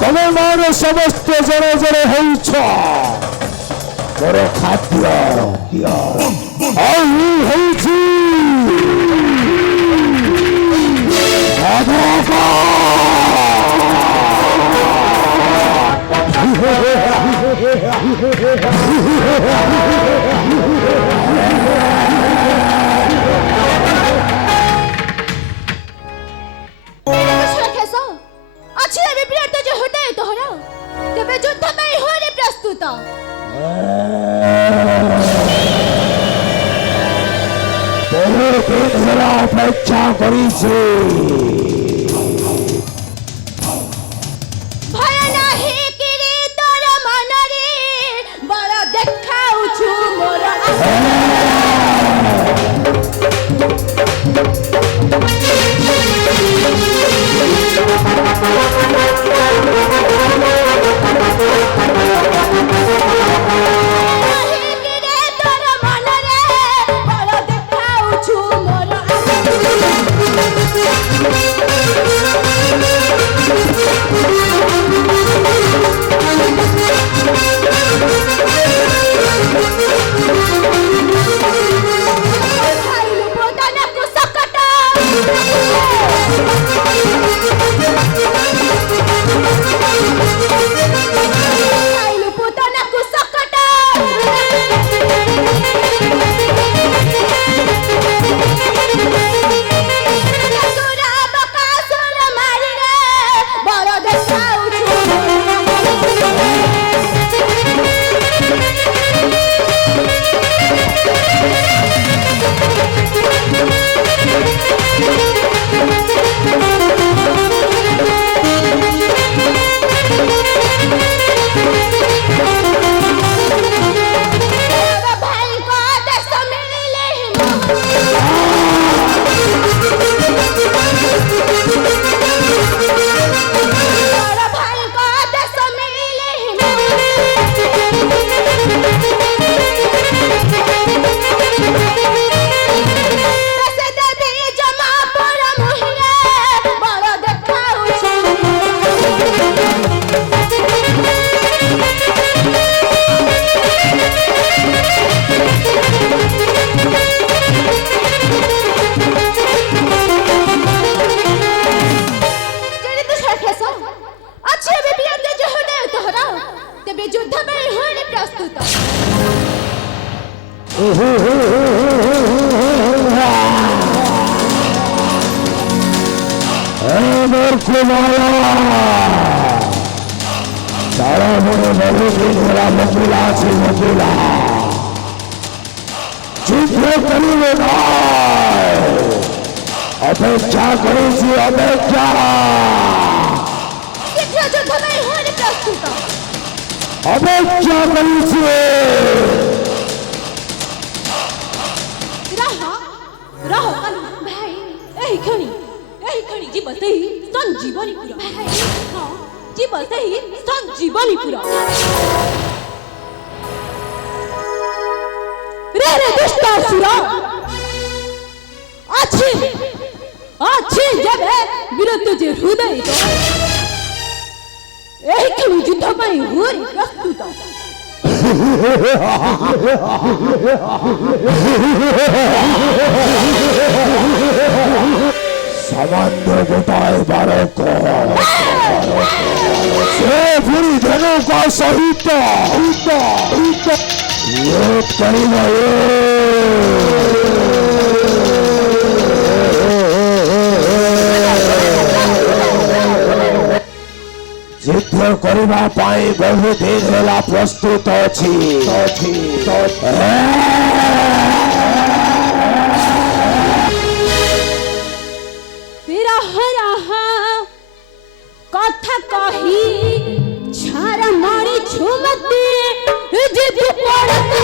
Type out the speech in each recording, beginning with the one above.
तमे मोर समस्त जरे जरे होइछ मोर खाद्य होइछि प्रस्तुत अपेक्षा करिछि भय नाही किरे तोर मनरे बड़ देखाउछु मोर अपेक्षा करिछि अपेक्षा अपेक्षा करिछि रहो भाई एही खणी जीव सही संजीवनी पुरा भाई हां जीव सही संजीवनी पुरा रे दुष्टासुर अच्छी जब विरुद्ध जे हृदय तो एही खणी युद्ध ପାଇଁ होरी प्रस्तुत सामान्य गोटाए बालक से पूरी धनों का सहित युद्ध करने पाई बहु दिन होला प्रस्तुत अछि कथा कही छारा मारी झुमती जिद पड़ती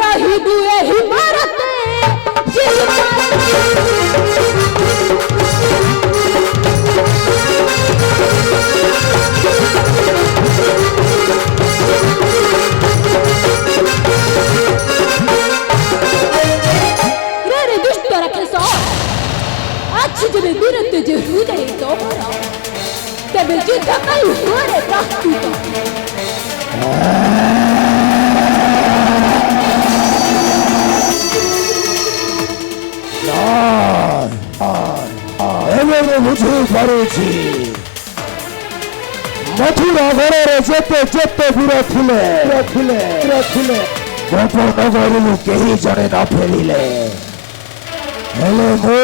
ରହିବୁ ଏହି ଭାରତେ रे दुष्ट राक्षस आज जब वीरत्व जे हृदय तोहर तब युद्ध ପାଇଁ ହୁଅରେ ପ୍ରସ୍ତୁତ ଏବେ ବୁଝି ପାରୁଛି ମଥୁରା ଘରରେ ଯେତେ ଯେତେ ବୀର ଥିଲେ ଗୋପନଗରରୁ କେହି ଜଣେ ନ ଫେରିଲେ ହେଲେ ମୁଁ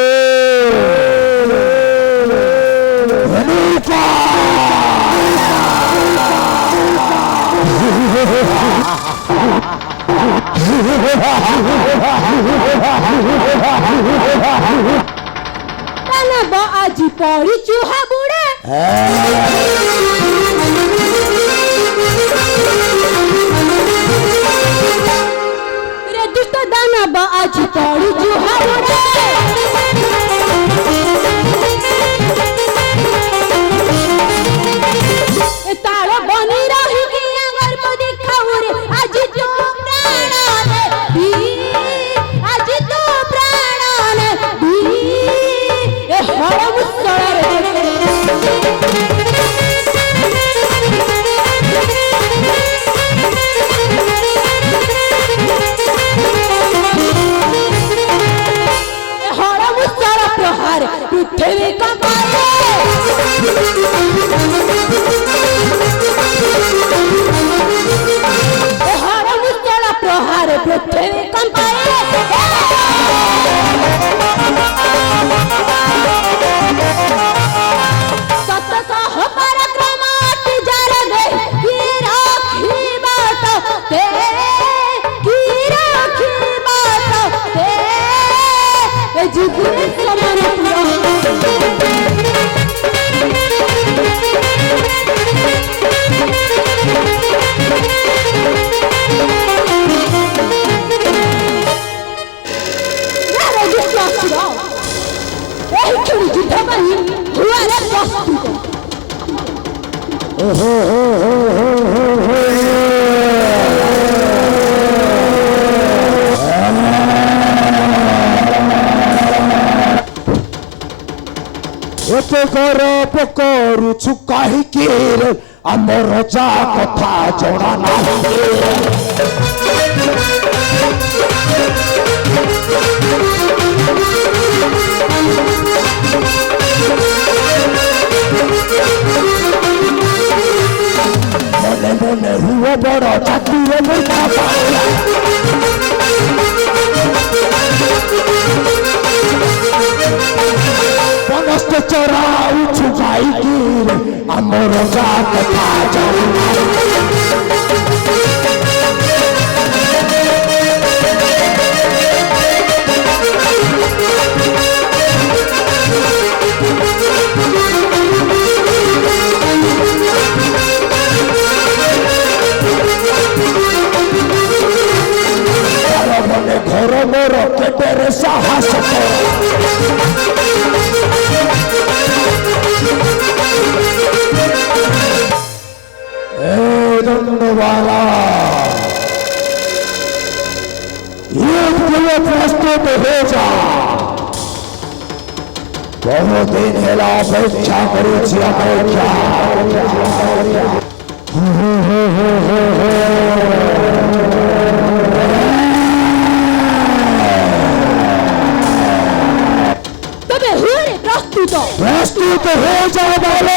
ତାନବ ଆଜି ପଡ଼ିଛୁ ହାବୁଡ଼େ ରେ ଦୁଷ୍ଟ ଦାନବ ଆଜି ପଡ଼ିଛୁ ହାବୁଡ଼େ ତାଳ ବନି ରହିକି ଗର୍ବ ଦେଖାଉରେ ଆଜି ତୁ ପ୍ରାଣରେ ଆଜି ତୁ ପ୍ରାଣରେ ଏ ହଳ ମୁସଳରେ ହଳ ମୁସଳ ପ୍ରହାର ପୃଥିବୀ କମ୍ପାଏ प्रहार पृथ्वी कंपाए सतसह पराक्रम अति जर गए की राखी बात ते जिगरे समान ଯୁଦ୍ଧ ପାଇଁ ହୁଆରେ ପ୍ରସ୍ତୁତ ଏତେ ଗରବ କରୁଛୁ କାହିଁକି ଆମ ରଜା କଥା ଜଣା ନାହିଁ মনে মনে হুଅ বড় চাকরিরে মূর্খা পাইলা বনস্ত চড়াউଛୁ গাଇକି ଆମ ରଜା କଥା ଜଣା ଘର ମୋର କେତେରେ ସାହସ दंडवाला युद्ध के लिए प्रस्तुत हो जा बहुत दिन हेला अपेक्षा करुछि अपेक्षा प्रस्तुत हो जा बोले